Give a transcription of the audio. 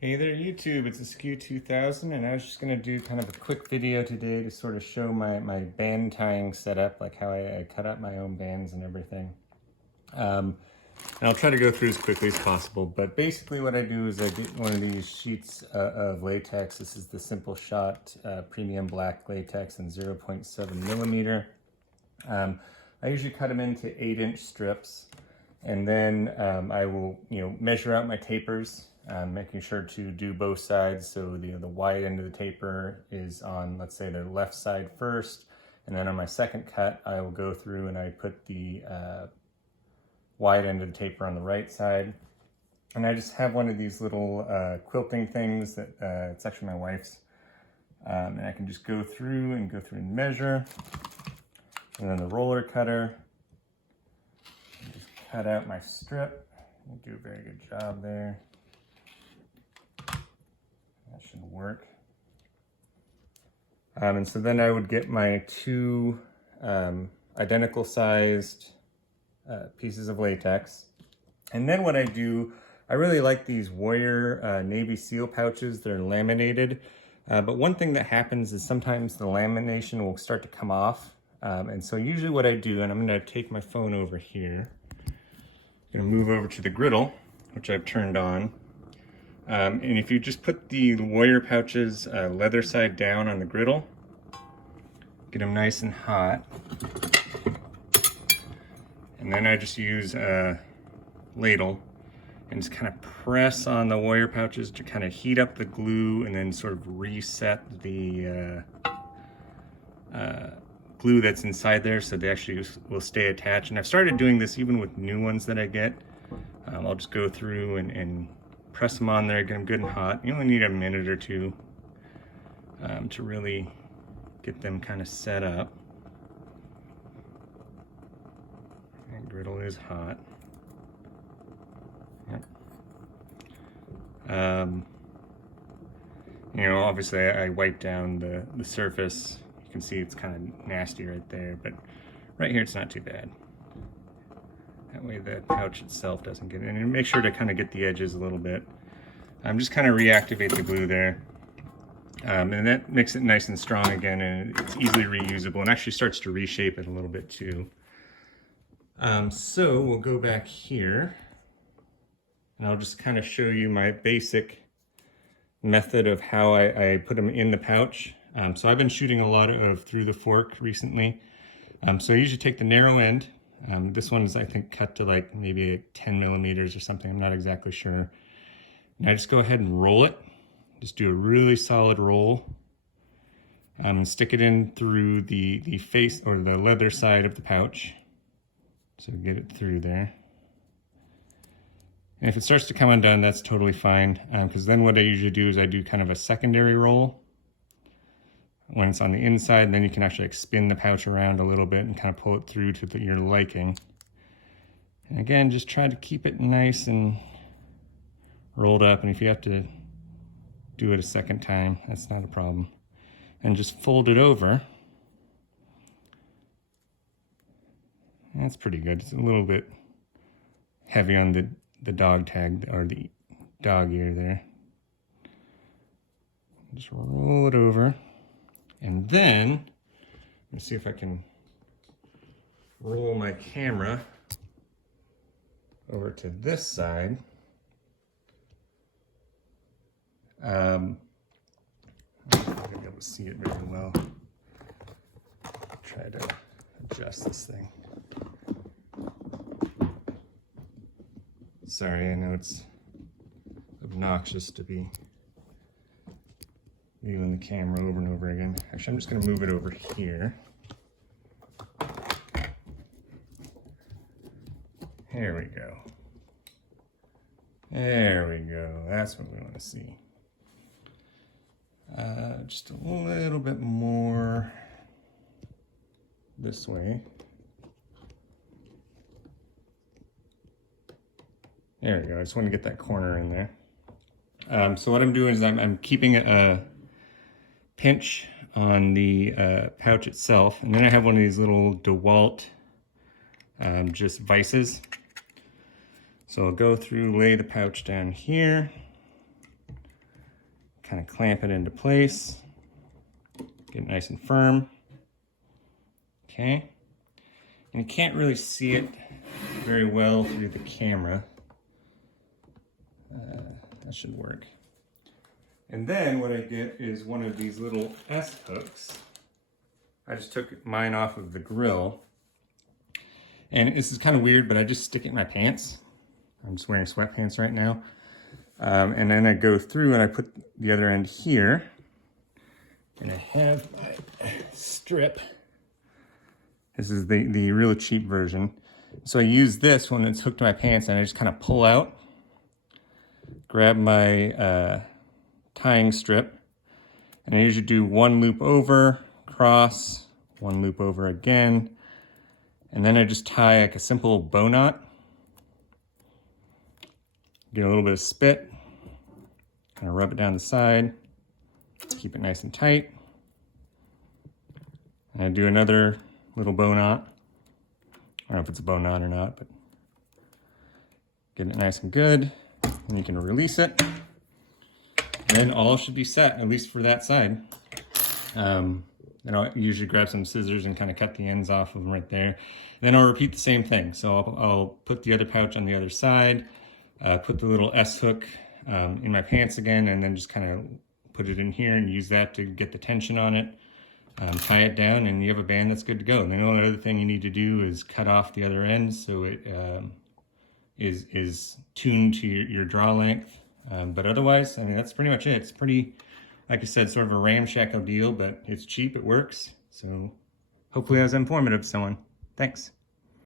Hey there YouTube, it's Askew 2000 and I was just going to do kind of a quick video today to sort of show my band tying setup, like how I cut out my own bands and everything. And I'll try to go through as quickly as possible, but basically what I do is I get one of these sheets of latex. This is the Simple Shot Premium Black Latex in 0.7 millimeter. I usually cut them into 8-inch strips, and then I will measure out my tapers. Making sure to do both sides, so the wide end of the taper is on, let's say, the left side first, and then on my second cut I will go through and I put the wide end of the taper on the right side. And I just have one of these little quilting things that it's actually my wife's, and I can just go through and measure, and then the roller cutter, just cut out my strip. I do a very good job there. That should work. And so then I would get my two identical sized pieces of latex. And then what I do, I really like these Warrior Navy SEAL pouches. They're laminated. But one thing that happens is sometimes the lamination will start to come off. And so usually what I do, and I'm going to take my phone over here. I'm going to move over to the griddle, which I've turned on. And if you just put the Warrior pouches leather side down on the griddle, get them nice and hot, and then I just use a ladle and just kind of press on the Warrior pouches to kind of heat up the glue and then sort of reset the glue that's inside there so they actually will stay attached. And I've started doing this even with new ones that I get. I'll just go through and press them on there, get them good and hot. You only need a minute or two to really get them kind of set up. That griddle is hot. Yep. Obviously I wipe down the surface. You can see it's kind of nasty right there, but right here it's not too bad. That way the pouch itself doesn't get in. And make sure to kind of get the edges a little bit. Just kind of reactivate the glue there. And that makes it nice and strong again, and it's easily reusable and actually starts to reshape it a little bit too. So we'll go back here and I'll just kind of show you my basic method of how I put them in the pouch. So I've been shooting a lot of through the fork recently. So I usually take the narrow end. This one is, I think, cut to like maybe 10 millimeters or something. I'm not exactly sure. And I just go ahead and roll it. Just do a really solid roll. And stick it in through the face or the leather side of the pouch. So get it through there. And if it starts to come undone, that's totally fine. Because then what I usually do is I do kind of a secondary roll when it's on the inside, and then you can actually like spin the pouch around a little bit and kind of pull it through to your liking. And again, just try to keep it nice and rolled up, and if you have to do it a second time, that's not a problem. And just fold it over. That's pretty good. It's a little bit heavy on the dog tag or the dog ear there. Just roll it over. And then, let's see if I can roll my camera over to this side. I'm not going to be able to see it very well. Try to adjust this thing. Sorry, I know it's obnoxious to be viewing the camera over and over again. Actually, I'm just going to move it over here. There we go. There we go. That's what we want to see. Just a little bit more this way. There we go. I just want to get that corner in there. So what I'm doing is I'm keeping a pinch on the pouch itself, and then I have one of these little DeWalt just vices. So I'll go through, lay the pouch down here, kind of clamp it into place, get it nice and firm. Okay, and you can't really see it very well through the camera. That should work. And then what I get is one of these little S hooks. I just took mine off of the grill. And this is kind of weird, but I just stick it in my pants. I'm just wearing sweatpants right now. And then I go through and I put the other end here. And I have my strip. This is the really cheap version. So I use this when it's hooked to my pants and I just kind of pull out, grab my tying strip, and I usually do one loop over, cross, one loop over again, and then I just tie like a simple bow knot. Get a little bit of spit, kind of rub it down the side, keep it nice and tight. And I do another little bow knot. I don't know if it's a bow knot or not, but get it nice and good, and you can release it. Then all should be set, at least for that side. Then I'll usually grab some scissors and kind of cut the ends off of them right there. Then I'll repeat the same thing. So I'll put the other pouch on the other side, put the little S hook in my pants again, and then just kind of put it in here and use that to get the tension on it. Tie it down, and you have a band that's good to go. And the only other thing you need to do is cut off the other end so it is tuned to your draw length. But otherwise, I mean, that's pretty much it. It's pretty, like I said, sort of a ramshackle deal, but it's cheap, it works. So hopefully that was informative to someone. Thanks.